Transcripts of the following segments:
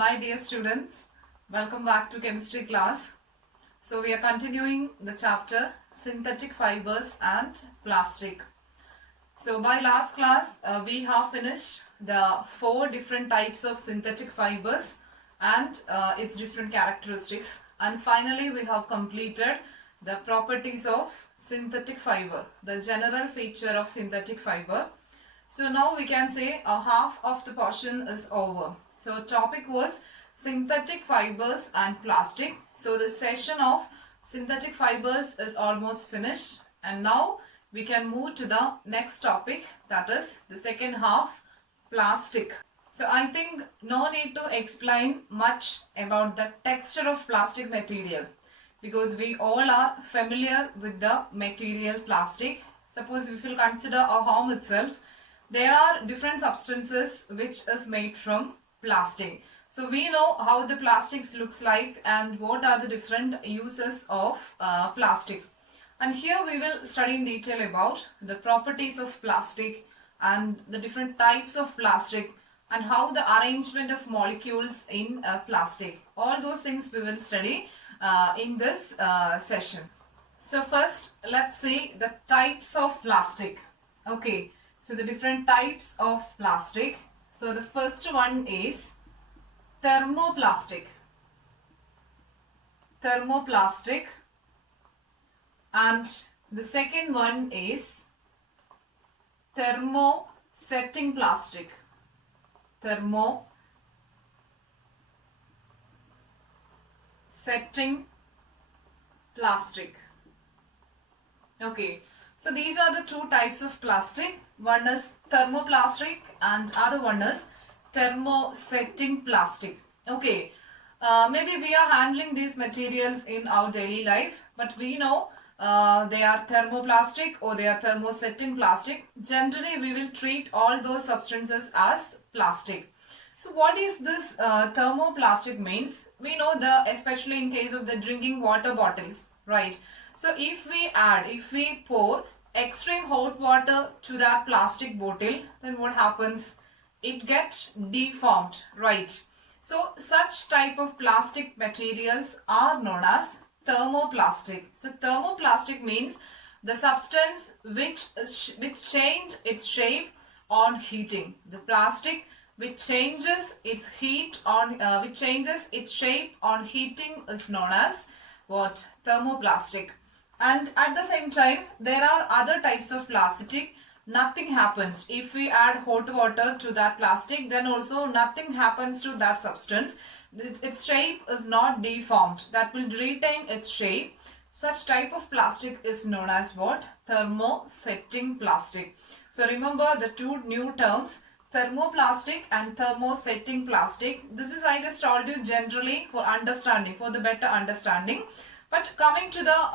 My dear students, welcome back to chemistry class. So we are continuing the chapter synthetic fibers and plastic. So by last class we have finished the 4 different types of synthetic fibers and its different characteristics, and finally we have completed the properties of synthetic fiber, the general feature of synthetic fiber. So now we can say half of the portion is over. So topic was synthetic fibers and plastic. So the session of synthetic fibers is almost finished, and now we can move to the next topic, that is the second half, plastic. So I think no need to explain much about the texture of plastic material, because we all are familiar with the material plastic. Suppose if we consider a home itself, there are different substances which is made from plastic. So we know how the plastics looks like and what are the different uses of plastic. And here we will study in detail about the properties of plastic and the different types of plastic and how the arrangement of molecules in plastic. All those things we will study in this session. So first let's see the types of plastic. Okay. So the different types of plastic. So the first one is thermoplastic. Thermoplastic. And the second one is thermosetting plastic. Thermosetting plastic. Okay. So these are the two types of plastic. One is thermoplastic and other one is thermosetting plastic. Okay, maybe we are handling these materials in our daily life, but we know they are thermoplastic or they are thermosetting plastic. Generally, we will treat all those substances as plastic. So what is this thermoplastic means? We know especially in case of the drinking water bottles, right? So if we pour extreme hot water to that plastic bottle, then what happens? It gets deformed, right? So such type of plastic materials are known as thermoplastic. So thermoplastic means the substance which change its shape on heating. The plastic which changes its shape on heating is known as what? Thermoplastic. And at the same time, there are other types of plastic. Nothing happens. If we add hot water to that plastic, then also nothing happens to that substance. Its shape is not deformed. That will retain its shape. Such type of plastic is known as what? Thermosetting plastic. So remember the two new terms, thermoplastic and thermosetting plastic. This is, I just told you, generally for understanding, for the better understanding. But coming to the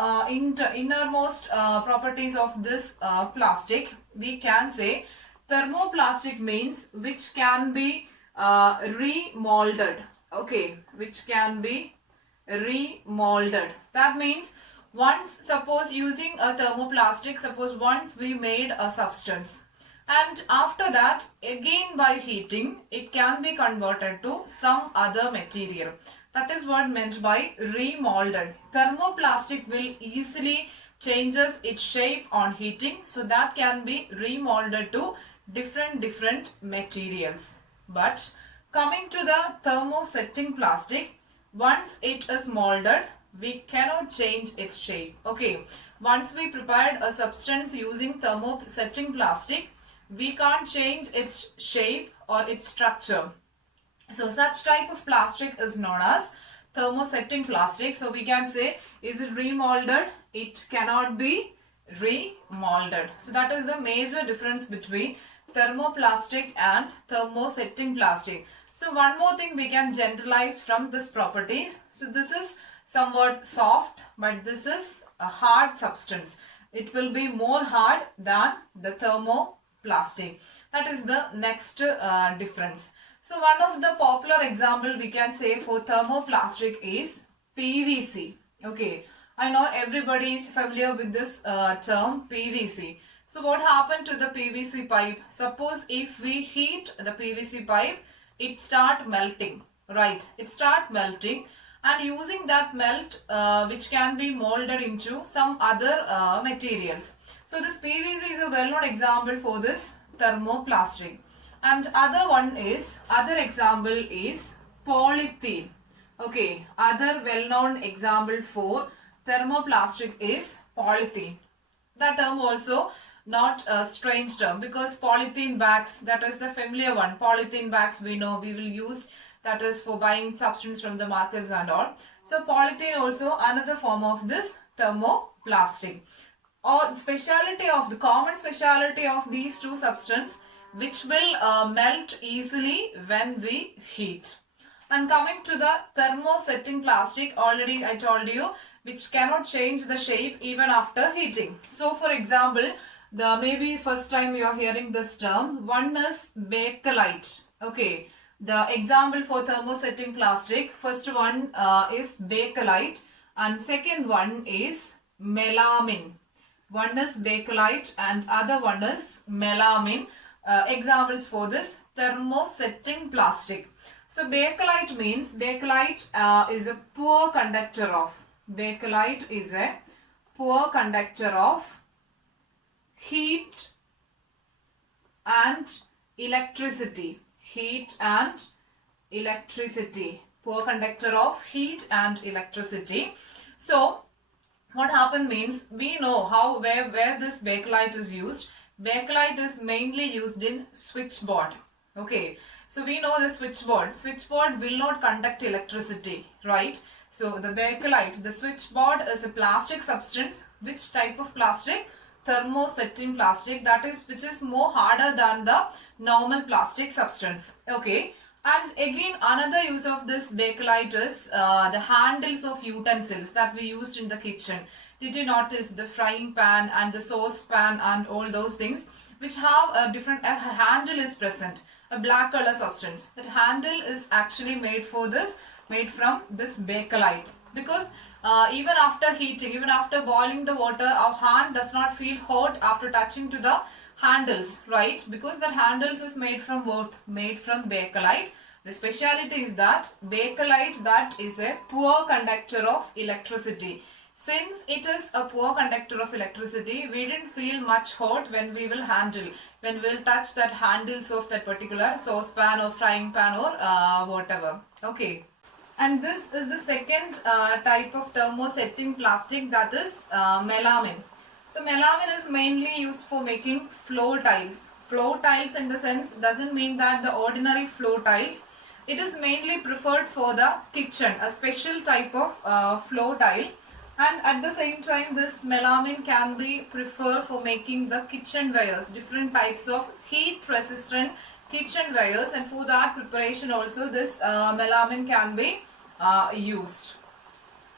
innermost properties of this plastic, we can say thermoplastic means which can be remolded. Okay, which can be remolded. That means once, suppose using a thermoplastic, suppose once we made a substance, and after that again by heating it can be converted to some other material. That is what meant by remolded. Thermoplastic will easily changes its shape on heating, so that can be remolded to different materials. But coming to the thermosetting plastic, once it is molded, we cannot change its shape. Okay, once we prepared a substance using thermosetting plastic, we can't change its shape or its structure. So such type of plastic is known as thermosetting plastic. So we can say, is it remolded? It cannot be remolded. So that is the major difference between thermoplastic and thermosetting plastic. So one more thing we can generalize from this properties. So this is somewhat soft, but this is a hard substance. It will be more hard than the thermoplastic. That is the next difference. So one of the popular example we can say for thermoplastic is PVC. Okay, I know everybody is familiar with this term PVC. So what happened to the PVC pipe? Suppose if we heat the PVC pipe, it start melting. right? It start melting, and using that melt which can be molded into some other materials. So this PVC is a well-known example for this thermoplastic. And other example is polythene. Okay, other well-known example for thermoplastic is polythene. That term also not a strange term, because polythene bags, that is the familiar one. Polythene bags we know we will use, that is for buying substance from the markets and all. So polythene also another form of this thermoplastic. Or speciality of the common speciality of these two substances, which will melt easily when we heat. And coming to the thermosetting plastic, already I told you, which cannot change the shape even after heating. So for example, the maybe first time you are hearing this term, one is bakelite. Okay, the example for thermosetting plastic, first one is bakelite, and second one is melamine. One is bakelite and other one is melamine. Examples for this thermosetting plastic. So bakelite means, bakelite is a poor conductor of, bakelite is a poor conductor of heat and electricity. Heat and electricity. Poor conductor of heat and electricity. So what happened means, we know how where this bakelite is used. Bakelite is mainly used in switchboard. Okay, so we know the switchboard will not conduct electricity, right? So the bakelite, the switchboard is a plastic substance. Which type of plastic? Thermosetting plastic, that is, which is more harder than the normal plastic substance. Okay, and again another use of this bakelite is the handles of utensils that we used in the kitchen. Did you notice the frying pan and the saucepan and all those things which have a different handle is present, a black color substance. That handle is actually made from this bakelite, because even after heating, even after boiling the water, our hand does not feel hot after touching to the handles, right? Because that handles is made from what? Made from bakelite. The speciality is that bakelite, that is a poor conductor of electricity. Since it is a poor conductor of electricity, we didn't feel much hot when we will when we will touch that handles of that particular saucepan or frying pan or whatever. Okay. And this is the second type of thermosetting plastic, that is melamine. So melamine is mainly used for making floor tiles. Floor tiles in the sense doesn't mean that the ordinary floor tiles. It is mainly preferred for the kitchen, a special type of floor tile. And at the same time, this melamine can be preferred for making the kitchen wares, different types of heat resistant kitchen wares, and for that preparation also this melamine can be used.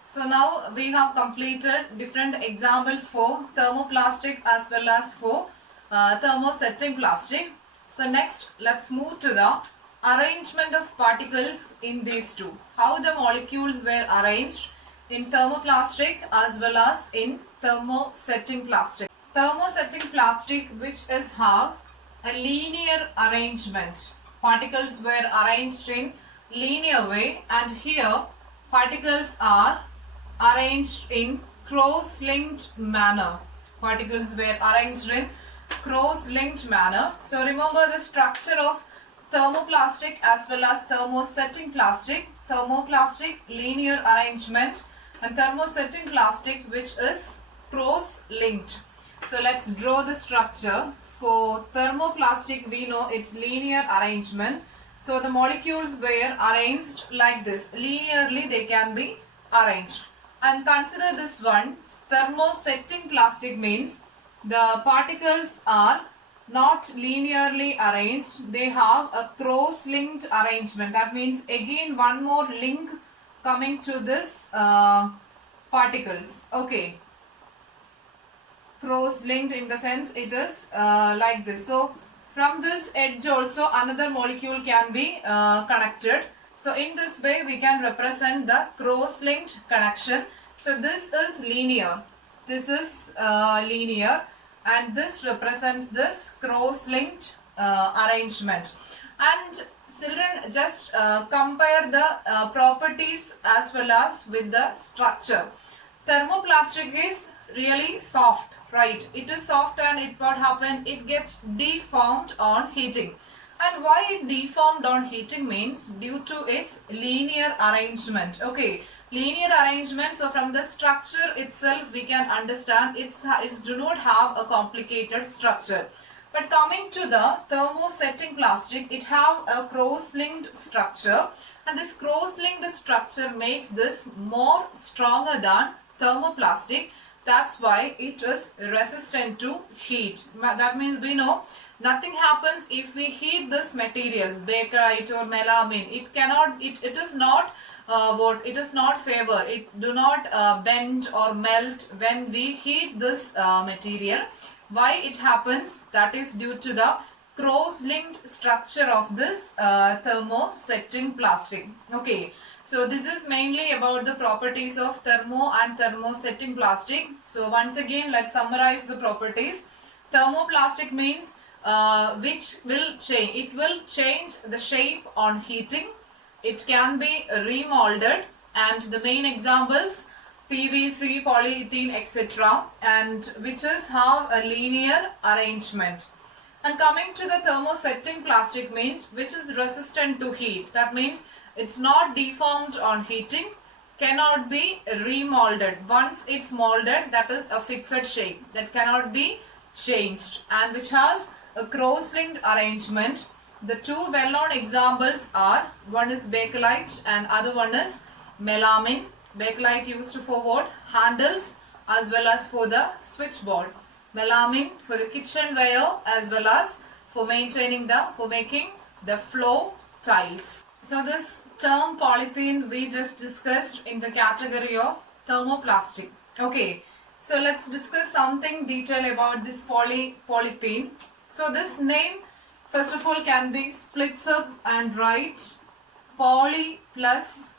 So now we have completed different examples for thermoplastic as well as for thermosetting plastic. So next let's move to the arrangement of particles in these two. How the molecules were arranged in thermoplastic as well as in thermosetting plastic. Thermosetting plastic, which is have a linear arrangement. Particles were arranged in linear way, and here particles are arranged in cross-linked manner. Particles were arranged in cross-linked manner. So remember the structure of thermoplastic as well as thermosetting plastic. Thermoplastic, linear arrangement, and thermosetting plastic, which is cross-linked. So let's draw the structure. For thermoplastic, we know it's linear arrangement. So the molecules were arranged like this. Linearly they can be arranged. And consider this one, thermosetting plastic means the particles are not linearly arranged. They have a cross-linked arrangement. That means again one more link coming to this particles. Okay. Cross-linked in the sense it is like this. So from this edge also another molecule can be connected. So in this way we can represent the cross-linked connection. So this is linear. This is linear, and this represents this cross-linked arrangement. And children just compare the properties as well as with the structure. Thermoplastic is really soft, right? It is soft and what happened? It gets deformed on heating. And why it deformed on heating means due to its linear arrangement. Okay, linear arrangement. So from the structure itself, we can understand it do not have a complicated structure. But coming to the thermosetting plastic, it have a cross-linked structure, and this cross-linked structure makes this more stronger than thermoplastic. That's why it is resistant to heat. That means we know nothing happens if we heat this materials, bakelite or melamine. It cannot. It is not it is not favor. It do not bend or melt when we heat this material. Why it happens? That is due to the cross-linked structure of this thermosetting plastic. Okay, so this is mainly about the properties of thermo and thermosetting plastic. So once again, let's summarize the properties. Thermoplastic means which will change. It will change the shape on heating. It can be remolded, and the main examples PVC, polyethylene, etc., and which is have a linear arrangement. And coming to the thermosetting plastic means which is resistant to heat. That means it's not deformed on heating, cannot be remolded. Once it's molded, that is a fixed shape that cannot be changed, and which has a cross-linked arrangement. The two well-known examples are, one is bakelite and other one is melamine. Bakelite used for what? Handles as well as for the switchboard. Melamine for the kitchenware as well as for making the floor tiles. So this term polythene we just discussed in the category of thermoplastic. Okay, so let's discuss something detail about this polythene. So this name first of all can be splits up and write poly plus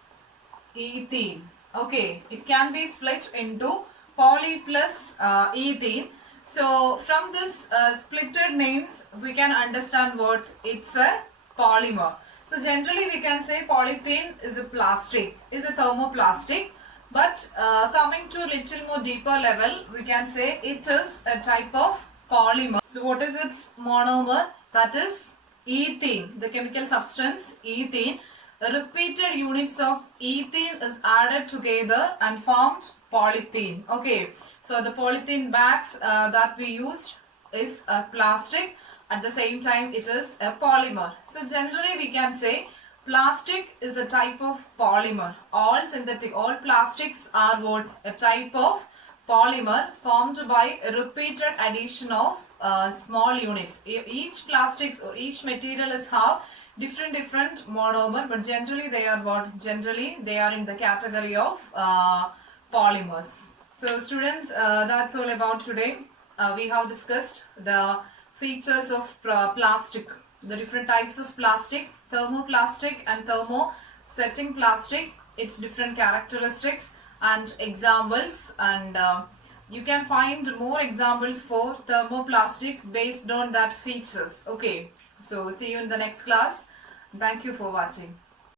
ethene. Okay, it can be split into poly plus ethene. So from this splitted names, we can understand what it's a polymer. So generally we can say polythene is a plastic, is a thermoplastic. But coming to a little more deeper level, we can say it is a type of polymer. So what is its monomer? That is ethene, the chemical substance ethene. Repeated units of ethene is added together and formed polythene. Okay, so the polythene bags that we used is a plastic. At the same time, it is a polymer. So generally we can say plastic is a type of polymer. All synthetic, all plastics are what? A type of polymer formed by a repeated addition of small units. Each plastics or each material is have different monomer, but generally they are what? Generally they are in the category of polymers. So students, that's all about today. We have discussed the features of plastic, the different types of plastic, thermoplastic and thermosetting plastic, its different characteristics and examples, and you can find more examples for thermoplastic based on that features. Okay, so see you in the next class. Thank you for watching.